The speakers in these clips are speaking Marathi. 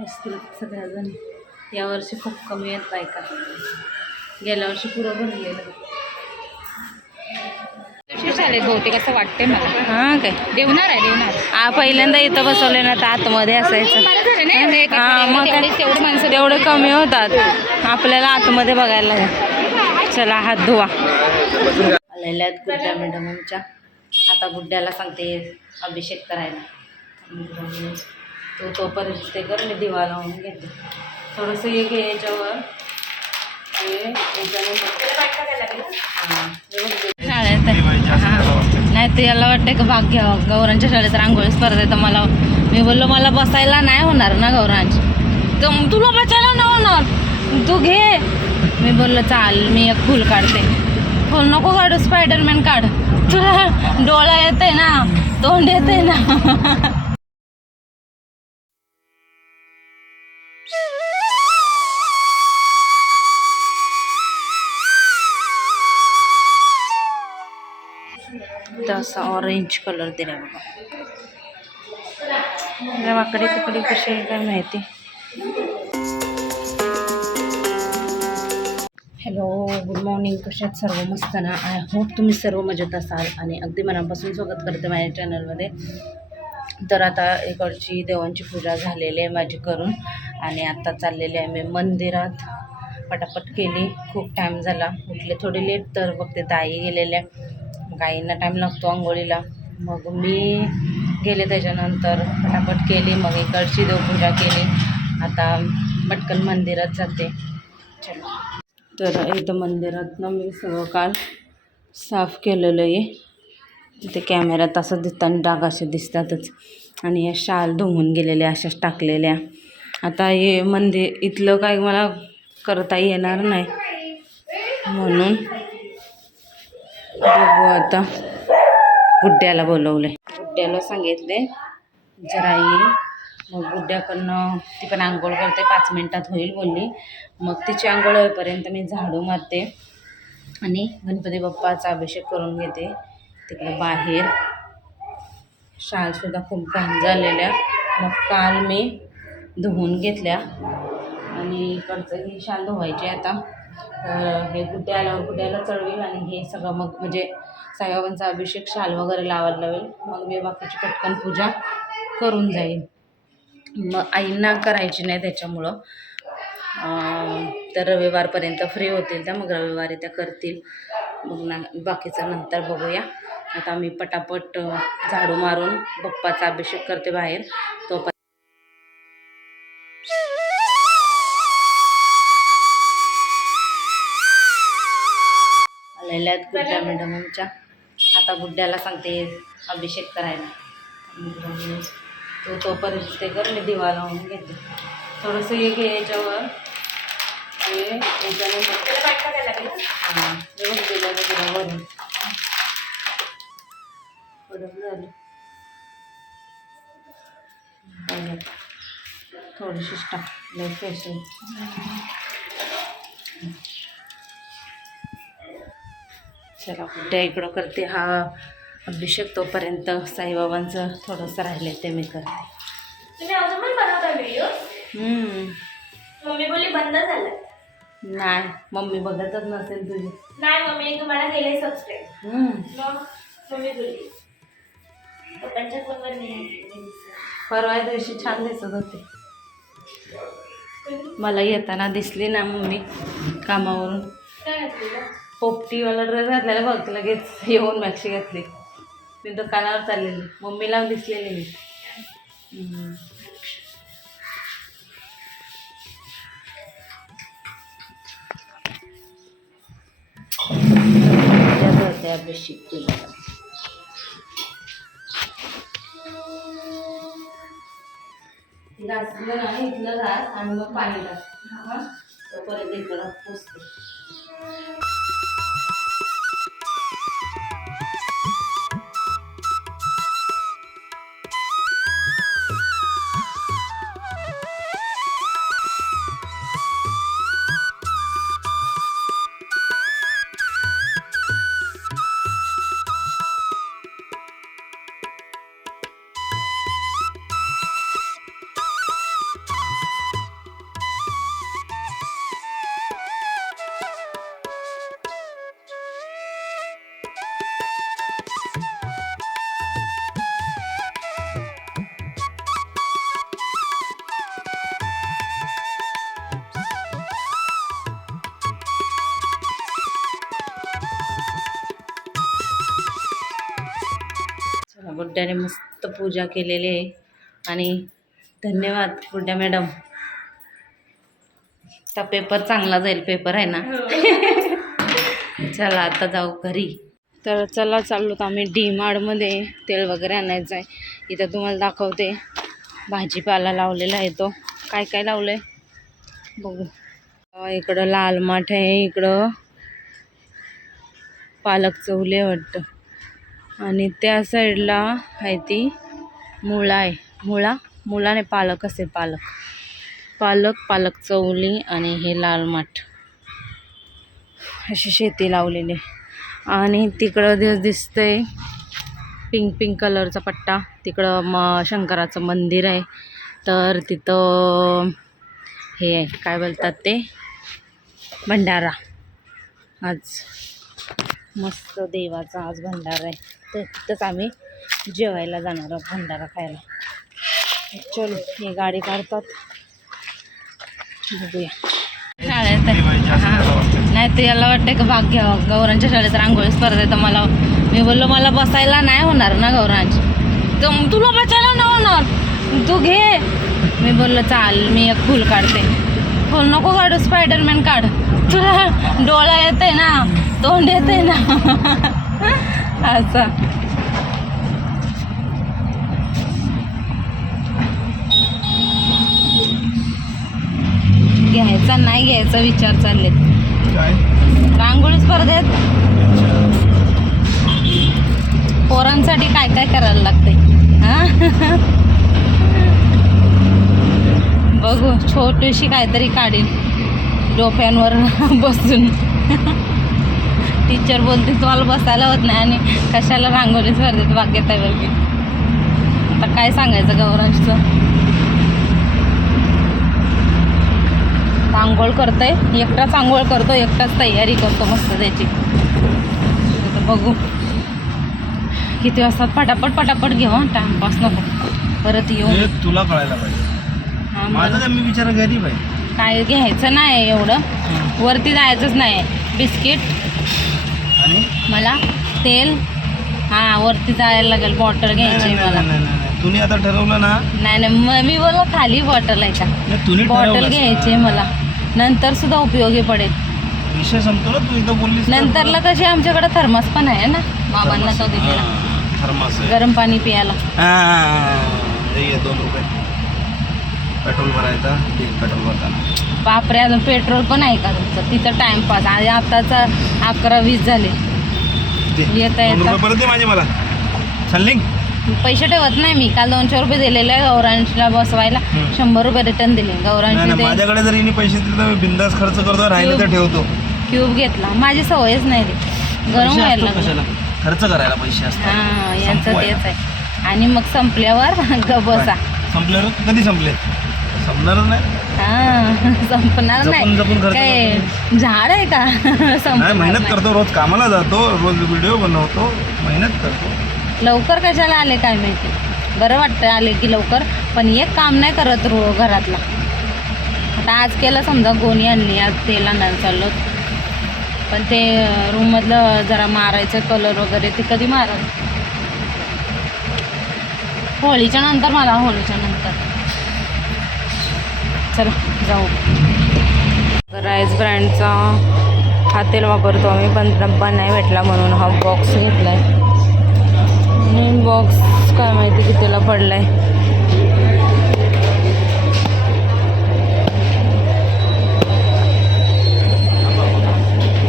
बसतील सगळ्याजण यावर्षी खूप कमी आहेत बायका. गेल्या वर्षी पुरं भरलेलं. बहुतेक असं वाटते मला. हां काय? देवणार आहे देवणार. हा पहिल्यांदा इथं बसवले ना तर आतमध्ये असायचं. हा, मग? तेवढे माणसं तेवढे कमी होतात. आपल्याला आतमध्ये बघायला लागेल. चला हात धुवा. आलेल्या आहेत गुड्ड्या मॅडम आमच्या आता गुड्ड्याला सांगते अभिषेक करायला. तो तोपर्यंत ते कर मी दिवा लावून घेते. थोडंसं एक घे याच्यावर. शाळेत आहे. हां. नाही तर याला वाटतं का भाग घ्यावं. गौरांच्या शाळेत रांगोळी स्पर्धा मला मी बोललो मला बसायला नाही होणार ना गौरांची. तर तुला बसायला नाही होणार. तू घे. मी बोललो चाल मी एक फुल काढते. फुल नको काढू स्पायडरमॅन काढ. तुला डोळा येते ना. तोंड येते ना. तसा ऑरेंज कलर दिला बघा. वाकडे तिकडे कशी आहे काय माहिती? हॅलो गुड मॉर्निंग कशात सर्व मस्त ना? आय होप तुम्ही सर्व मजेत असाल आणि अगदी मनापासून स्वागत करते माझ्या चॅनलमध्ये तर आता इकडची देवांची पूजा झालेली आहे माझी करून आणि आता चाललेली आहे मी मंदिरात. पटापट केली. खूप टाईम झाला. उठले थोडी लेट तर बघते ताई गेलेल्या. गाईंना टाईम लागतो आंघोळीला. मग मी गेले त्याच्यानंतर पटापट केली. मग इकडची देवपूजा केली. आता पटकन मंदिरात जाते. चलो. तर इथं मंदिरातनं मी सगळं काल साफ केलेलं आहे. तिथे कॅमेऱ्यात असं दिसताना डाग असे दिसतातच. आणि या शाल धुवून गेलेल्या अशाच टाकलेल्या. आता हे मंदिर इथलं काय मला करता येणार नाही. म्हणून बघू आता. गुड्ड्याला बोलवले गुड्ड्याला सांगितले जरा ये. मग गुड्ड्याकडनं ती पण आंघोळ करते पाच मिनटात होईल बोलली. मग तिची आंघोळ होईपर्यंत मी झाडू मारते आणि गणपती बाप्पाचा अभिषेक करून घेते. तिकडे बाहेर शाळसुद्धा खूप घाण झालेल्या. मग काल मी धुवून घेतल्या आणि इकडचं ही शाल धुवायची आता. तर हे गुड्डे आल्यावर गुड्ड्याला चढवेल आणि हे सगळं मग म्हणजे साईबाबांचा अभिषेक शाल वगैरे लावायला लावेल. मग मी बाकीची पटकन पूजा करून जाईल मग आईंना करायची नाही त्याच्यामुळं. तर रविवारपर्यंत फ्री होतील त्या मग रविवारी त्या करतील. मग ना बाकीचं नंतर बघूया. आता मी पटापट झाडू मारून बप्पाचा अभिषेक करते बाहेर. तो आलेल्या आहेत गुड्ड्या मॅडम आमच्या आता गुड्ड्याला सांगते अभिषेक करायला. तो तोपर्यंत ते कर मी दिवा लावून घेते. थोडंसं हे घे याच्यावर. हे याच्याने हां. हे बघ दिलं मी तुला वरून कडक झालं. बघा. थोडीशीच टाक लय चला गुड्ड्या इकडं करते हा अभिषेक. तोपर्यंत साईबाबांचं थोडंसं राहिले ते मी करते. मम्मी बोलली बंद झालं. नाही मम्मी बघतच नसेल तुझी. नाही तुम्हाला केले सबस्क्राईब मम्मी बोलली पप्पांच्या फोनवर नाही परवा दिवशी छान दिसत होते. मला येताना दिसली ना मम्मी कामावरून. काय पोपटीवाला ड्रेस घातलेला बघ लगेच येऊन मॅक्सी घातली. मी दुकानावर चाललेली. मम्मीला दिसलेली मी. शिकतो घासलं इथलं घास आणि मग पाणी घास परत इकडं पुसते. गुड्ड्याने मस्त पूजा केलेली आहे. आणि धन्यवाद गुड्ड्या मॅडम. त्या पेपर चांगला जाईल पेपर आहे ना? चला आता जाऊ घरी. तर चला चाललो तर आम्ही डी मार्टमध्ये तेल वगैरे आणायचं आहे. इथं तुम्हाला दाखवते. भाजीपाला लावलेला आहे तो. काय काय लावलं आहे बघू. इकडं लाल माठ आहे इकडं पालक चवले वाटतं. आणि त्या साईडला आहे ती मुळा आहे. मुळा? मुळा नाही पालक असेल पालक. पालक पालक चवली आणि हे लाल माठ. अशी शेती लावलेली आणि तिकडं दिस दिसतंय पिंक पिंक कलरचा पट्टा. तिकडं म शंकराचं मंदिर आहे. तर तिथं हे आहे काय बोलतात ते? भंडारा. आज मस्त देवाचा आज भंडारा आहे. तर तिथंच आम्ही जेवायला जाणार आहोत भंडारा खायला. चलो हे गाडी काढतात. बघूया. शाळेत आहे. नाही तर याला वाटतं का भाग घ्यावा. गौरांच्या शाळेत रांगोळी स्पर्धा मला मी बोललो मला बसायला नाही होणार ना गौरांची. तर तुला बसायला नाही होणार. तू घे. मी बोललो चाल मी एक फूल काढते. फुल नको काढू स्पायडरमॅन काढ. तुला डोळा येते ना तोंड येते ना. घ्यायचा नाही घ्यायचा विचार चालले रांगोळी स्पर्धेत? पोरांसाठी काय काय करायला लागते हा? बघू छोटीशी काहीतरी काढीन. डोक्यांवर बसून. टीचर बोलते तुम्हाला बसायला होत नाही आणि कशाला रांगोळी स्पर्धेत भाग घेताय बरं आता काय सांगायचं गौरांशचं? आंघोळ करतोय एकटाच आंघोळ करतो एकटाच तयारी करतो मस्त त्याची. बघू. किती वाजतात? पटापट पटापट घेऊ टाइमपास नको. परत येऊ. तुला कळायला पाहिजे. काय घ्यायचं नाही एवढं. वरती जायचंच नाही. बिस्किट आणि मला तेल हां वरती जायला लागेल बॉटल नाही, घ्यायची नाही, नाही, मला. नाही, नाही, नाही. तुम्ही आता ठरवलं ना? नाही नाही म- मी बोललो खाली बॉटल आहे का? नाही, तुम्ही बॉटल घ्यायची. आहे मला. नंतर सुद्धा उपयोगी पडेल. विषय संपतो ना तू बोललीस तर. नंतरला कशी आमच्याकडे थर्मस पण आहे ना? बाबांना तो दिलेला हां, थर्मास आहे. गरम पाणी प्यायला. हां, हे घे, दोन रुपये. पेट्रोल भरायचा पेट्रोल भरताना. बापरे अजून पेट्रोल पण आहे का तुमचं? तिथं टाइमपास आणि आताचा अकरा वीस झाले. दे. येता दोन येता. रुपये परत दे माझे मला. चाललिंग पैसे ठेवत नाही मी. काल दोनशे रुपये दिलेले आहे गौरांशला बसवायला. हम्म. शंभर रुपये रिटर्न दिले. नाही गौरांशी नाही, ते माझ्याकडे जर हिने पैसे दिले तर मी बिंदास खर्च करतो राहिले तर ठेवतो. क्यूब घेतला. माझी सवयच नाही ती. गरम पैसे व्हायला असतात लागलं. कशाला? खर्च करायला पैसे असतात. हां यांचं संपवायला. तेच आहे. आणि मग संपल्यावर ग बसा. संपल्यावर? कधी संपले? नाही. हां संपणार जपून- नाही. जपून खर्च काय झाड आहे का? नाही संपणार मेहनत नाही. करतो रोज कामाला जातो रोज व्हिडिओ बनवतो मेहनत करतो. लवकर कशाला आले काय माहिती? बरं वाटतं आले की लवकर पण एक काम नाही करत रो घरातला. आता आज केलं समजा गोणी आणली आज तेल आणायला चाललो. पण ते रूममधलं जरा मारायचं कलर वगैरे ते कधी मारा होळीच्या नंतर मला होळीच्या नंतर. चला जाऊ. राईस ब्रँडचा हा तेल वापरतो आम्ही पण डब्बा नाही भेटला म्हणून हा बॉक्स घेतला आहे आणि बॉक्स काय माहिती कितीला आहे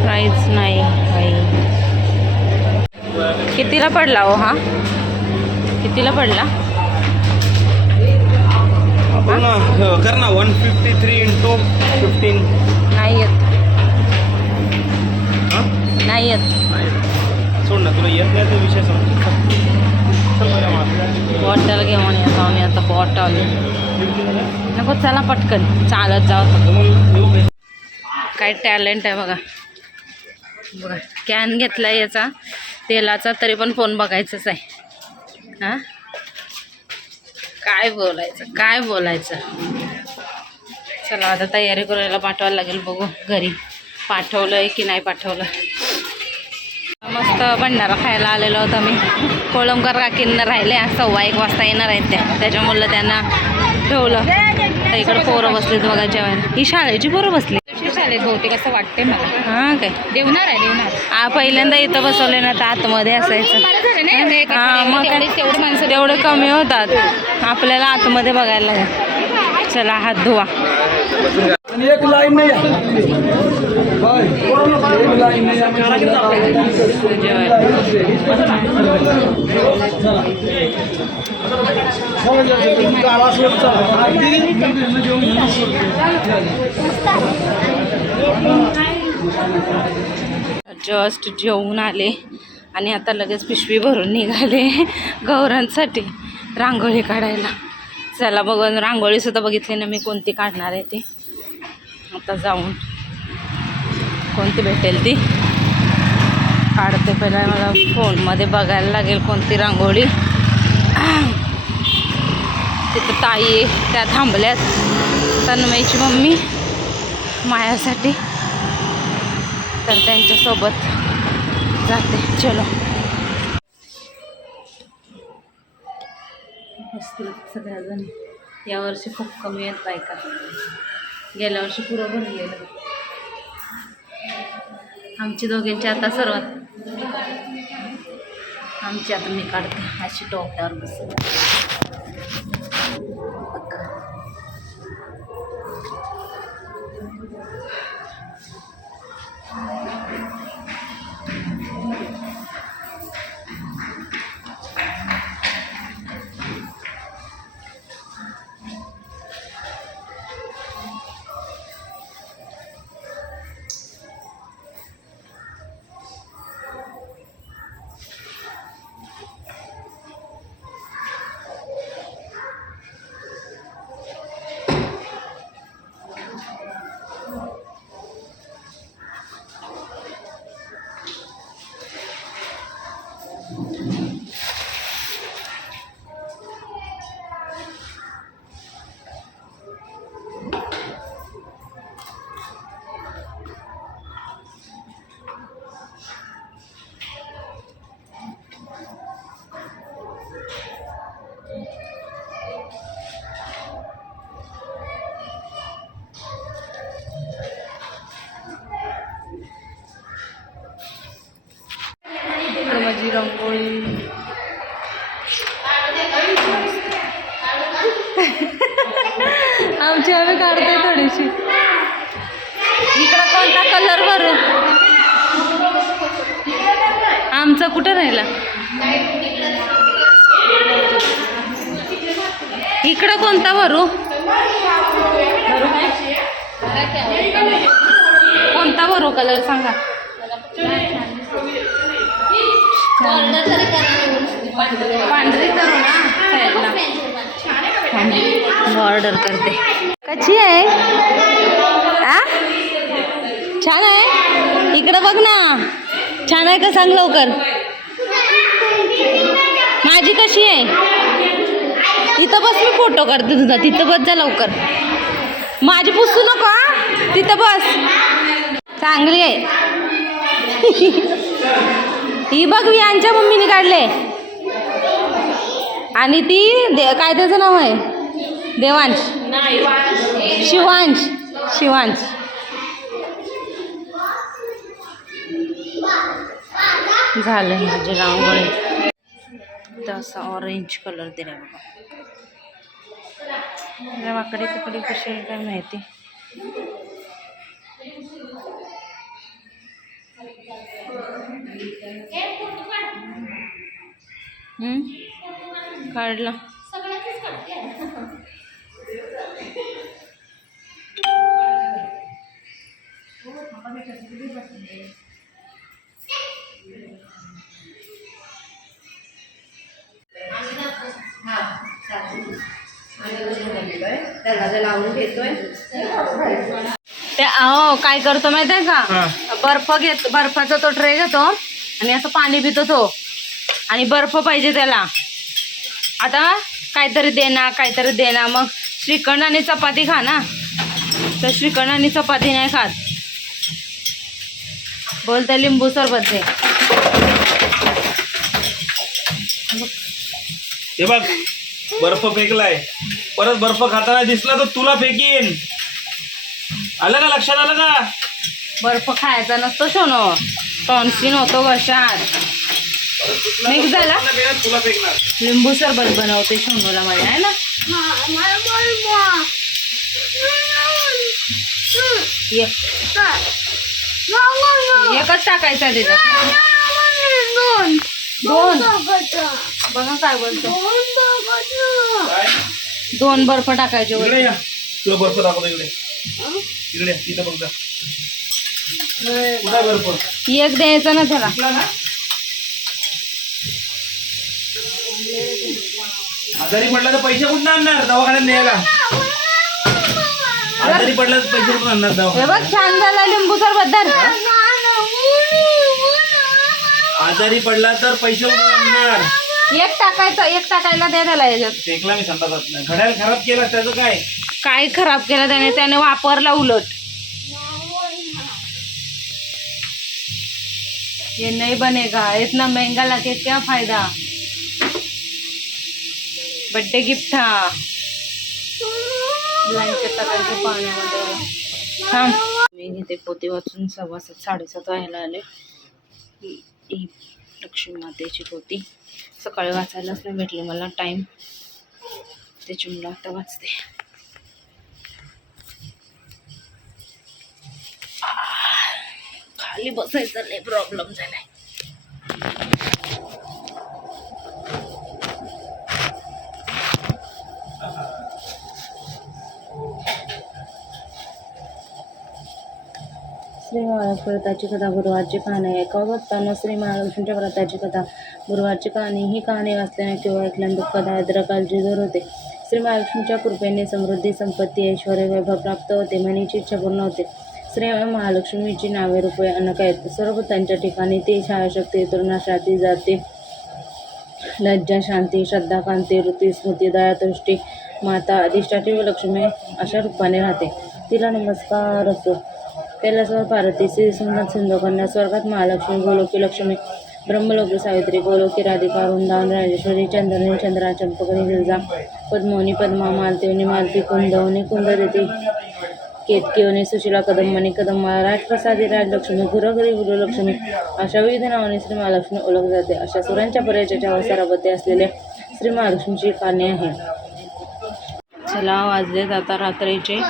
प्राईस नाही काही कितीला पडला हो हा? कितीला पडला? आपण ना कर ना one fifty three into fifteen नाही येत. नाही येत. सोड ना तुला येत नाही तर विषय. बॉटल घेऊन येतो आम्ही आता बॉटल नको चला पटकन. चालत जाऊ? काय? टॅलेंट आहे बघा. बघा कॅन घेतला याचा. तेलाचा तरी पण फोन बघायचंच आहे. हां? काय बोलायचं? काय बोलायचं? चला आता तयारी करायला पाठवायला लागेल. बघू घरी पाठवलं आहे की नाही पाठवलं. मस्त भंडारा खायला आलेलो होतो मी. कोळंबकर काकींना राहिले सव्वा एक वाजता येणार आहेत त्या. त्याच्यामुळं त्यांना ठेवलं. तर इकडं पोरं बसलीत बघा जेवायला. ही शाळेची पोरं बसली. शाळेत बहुतेक असं वाटते मला. हां काय? देवणार आहे देवणार. आ पहिल्यांदा इथं बसवले ना तर आतमध्ये असायचं. झालं नाही एवढे एका हा, मग काय? तेवढे माणसं तेवढे कमी होतात. आपल्याला आतमध्ये बघायला लागेल. चला हात धुवा. एक लाईन नाही आहे. होय. एक लाईन नाही जस्ट जेवून आले आणि आता लगेच पिशवी भरून निघाले गौरांसाठी रांगोळी काढायला. चला बघून रांगोळीसुद्धा बघितली ना मी कोणती काढणार आहे ती. आता जाऊन. कोणती भेटेल ती? काढते पहिला मला फोनमध्ये बघायला लागेल कोणती रांगोळी. तिथं ताई त्या थांबल्यात. तन्मयची मम्मी मायासाठी. तर त्यांच्यासोबत जाते. चलो. सगळ्याजण. यावर्षी खूप कमी आहेत बायका. गेल्या वर्षी पुरं भरलेलं आमची दोघींची आता सर्वात आमची आता मी काढते अशी टोप्यावर बसून कोणता भरू कोणता भरू कलर सांगा? पांढरी करू ना? साईडला ऑर्डर करते. कशी आहे? आ? छान आहे? इकडं बघ ना. छान आहे का? सांग लवकर. माझी कशी आहे? इथं बस मी फोटो करते तुझा. तिथं बस जा लवकर. माझी पुसू नको तिथं बस. चांगली आहे. ही बघ यांच्या मम्मीने काढले. आणि ती दे काय त्याचं नाव आहे? देवांश. शिवांश. शिवांश. झालं. माझी रांगोळी. तसा ऑरेंज कलर दिला बघा. जरा वाकडे तिकडे कशी आहे काय माहिती. काढला ते अहो काय करतो माहिती आहे का बर्फ घेत बर्फाचा तो ट्रे घेतो आणि असं पाणी पितो तो आणि बर्फ पाहिजे त्याला. आता काहीतरी देना काहीतरी देना मग श्रीखंड आणि चपाती खा ना. तर श्रीखंड आणि चपाती नाही खात. बोलते लिंबू सरबत दे. हे बघ बर्फ फेकलाय. परत बर्फ खाताना दिसला तर तुला फेकीन आलं का लक्षात आलं का? बर्फ खायचा नसतो शोनो. टॉन्सिन होतो घशात मिक्स झाला? तुला फेकणार, लिंबू सरबत बनवते शोनूला माझ्या आहे ना? ये- एकच टाकायचा त्याच्यात. दोन. बघा काय बोलतो काय? दोन बर्फ टाकायचे इकडे. या. तुला बर्फ दाखवतो इकडे. इकडे इथं बघ जा. कुठं आहे बर्फ? एक द्यायचा ना त्याला. दिसला ना आजारी पडला तर पैसे कुठून आणणार? दवाखान्यात न्यायला. आजारी पडला तर पैसे कुठून आणणार हे दवाखान्यात? बघ छान झाला लिंबू सरबत धर. आजारी पडला तर पैसे कुठून आणणार? टाकायचा एक टाकायला दे त्याला याच्यात फेकला मी संतापात नाही. घड्याळ खराब केला त्याचं काय? काय खराब केलं त्याने? त्याने वापरला उलट. ये नहीं बनेगा इतना महंगा लाके क्या फायदा. बर्थडे गिफ्ट था ब्लँकेट टाकायचं पाण्यामध्ये. थांब. मी घेते पोती वाचून सव्वा सात साडेसात व्हायला आले. ही ही लक्ष्मी मातेची पोती सकाळी वाचायलाच नाही भेटले मला टाईम त्याच्यामुळं आता वाचते. खाली बसायचं नाही प्रॉब्लेम झालाय. श्री महालक्ष्मी व्रताची कथा गुरुवारची कहाणी एका बघताना श्री महालक्ष्मीच्या व्रताची कथा. गुरुवारची कहाणी ही कहाणी वाचल्याने किंवा ऐकल्याने दुःखद आद्रकालची दूर होते. श्री महालक्ष्मीच्या कृपेने समृद्धी संपत्ती ऐश्वर वैभव प्राप्त होते. मनीची इच्छा पूर्ण होते. श्री महालक्ष्मीची नावे रूपे अनक आहेत. सर्व त्यांच्या ठिकाणी ती छायाशक्ती तरुणाशाती जाते लज्जा शांती श्रद्धा कांती ऋती स्मृती दयादृष्टी माता अधिष्ठात्री व लक्ष्मी अशा रूपाने राहते. तिला नमस्कार असो. कैलासवर पार्वती श्री सुंदर सिंधुकन्या स्वर्गात महालक्ष्मी गोलोकी लक्ष्मी ब्रह्मलोकी सावित्री गोलोकी राधिका वृंदावन राजेश्वरी चंद्रनी चंद्रा चंपकनी गिरजा पद्मोनी पद्मा मालतीवनी मालती कुंदवनी कुंददेती केतकीवनी सुशिला कदंबनी कदंबा राजप्रसादी राजलक्ष्मी गुरगरी गुरुलक्ष्मी अशा विविध नावाने श्री महालक्ष्मी ओळख जाते. अशा सुरांच्या पर्यायाच्या अवसरामध्ये असलेल्या श्री महालक्ष्मीची कहाणी आहे. चला वाजलेत आता रात्रीचे.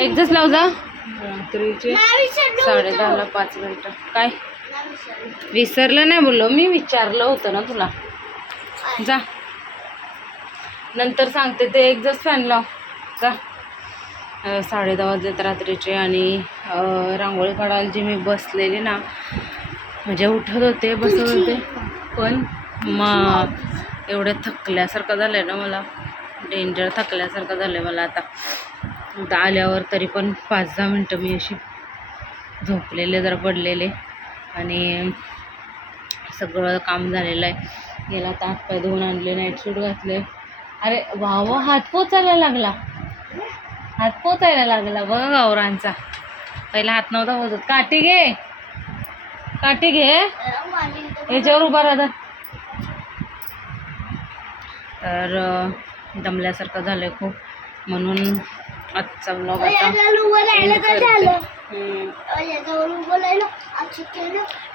एकदाच लावजा. रात्रीचे साडे दहाला पाच मिनटं. काय? विसरलं नाही बोललो. मी विचारलं होतं ना तुला. जा. नंतर सांगते ते एक जस्ट फॅन लाव. जा. साडे दहा वाजलेत रात्रीचे आणि रांगोळी काढायला जी मी बसलेले ना म्हणजे उठत होते बसत होते. पण मग एवढं थकल्यासारखं झालं आहे ना मला. डेंजर थकल्यासारखं झालं आहे मला आता. इथं आल्यावर तरी पण पाच दहा मिनटं मी अशी झोपलेले जरा पडलेले. आणि सगळं काम झालेलं आहे. गेला आता हातपाय धुवून आणले नाईट सूट घातले. अरे वा वा हात पोचायला लागला. हात पोचायला लागला बघ गौरांचा पहिला हात नव्हता पोचत. काठी घे. काठी घे. याच्यावर उभा राहतात तर दमल्यासारखं झालं खूप. म्हणून आजचा ब्लॉग आता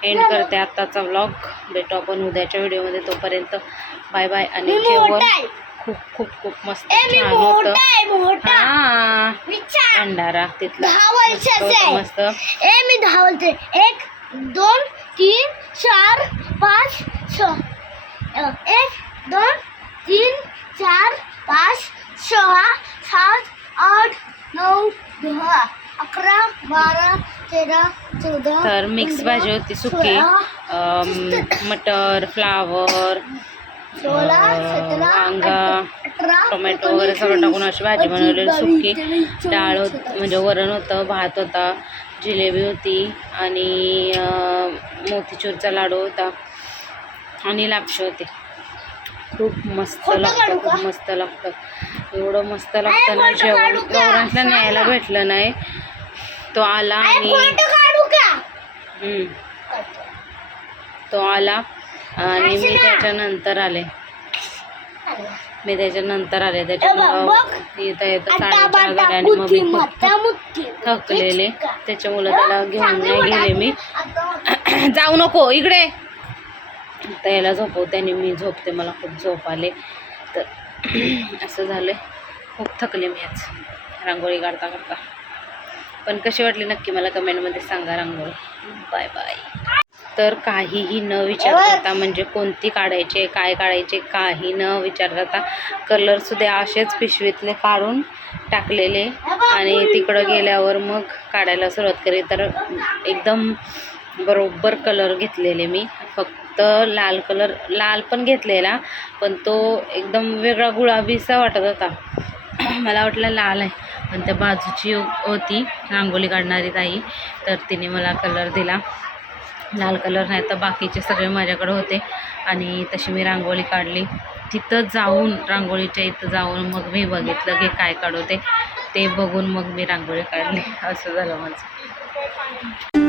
एंड करते. आताचा ब्लॉग भेटू आपण उद्याच्या व्हिडिओमध्ये तोपर्यंत. बाय बाय आणि खूप खूप खूप मस्त छान होतं. हा. भंडारा तिथला. मस्त ए मी बोलते एक दोन तीन चार पाच सहा. एक दोन तीन चार पाच सहा सात आठ नऊ दहा अकरा बारा तेरा चौदा तर मिक्स भाजी होती सुकी. मटर फ्लावर सोळा सतरा वांगा टोमॅटो वगैरे सगळं टाकून अशी भाजी बनवलेली सुकी. डाळ होत म्हणजे वरण होतं भात होता जिलेबी होती आणि मोतीचूरचा लाडू होता आणि लापशी होते. खूप मस्त लागतं खूप मस्त लागतं. एवढं मस्त लागतं ना जेवण. गौरांतला न्यायला भेटलं नाही. तो आला आणि. तो आला आणि मी त्याच्यानंतर आले. मी त्याच्यानंतर आले. त्याच्यामुळं येता येता. साडेचार झाले आणि मग मी थकलेले. त्याच्यामुळं त्याला घेऊन नाही गेले मी. जाऊ नको इकडे. तर याला झोपवते आणि मी झोपते मला खूप झोप आले. तर असं झालं खूप थकले मी आज. रांगोळी काढता काढता. पण कशी वाटली नक्की मला कमेंटमध्ये सांगा रांगोळी. Bye bye. तर काहीही न विचार करता म्हणजे कोणती काढायचे काय काढायचे काही न विचार करता कलरसुद्धा असेच पिशवीतले काढून टाकलेले. आणि तिकडं गेल्यावर मग काढायला सुरुवात केली. तर एकदम बरोबर कलर घेतलेले मी. फक्त लाल कलर लाल पण घेतलेला पण तो एकदम वेगळा गुलाबीसा वाटत होता. मला वाटलं लाल आहे. पण त्या बाजूची होती रांगोळी काढणारी ताई. तर तिने मला कलर दिला. लाल कलर नाही तर बाकीचे सगळे माझ्याकडे होते. आणि तशी मी रांगोळी काढली. तिथं जाऊन रांगोळीच्या इथं जाऊन मग मी बघितलं की काय काढू ते. ते बघून मग मी रांगोळी काढली. असं झालं माझं.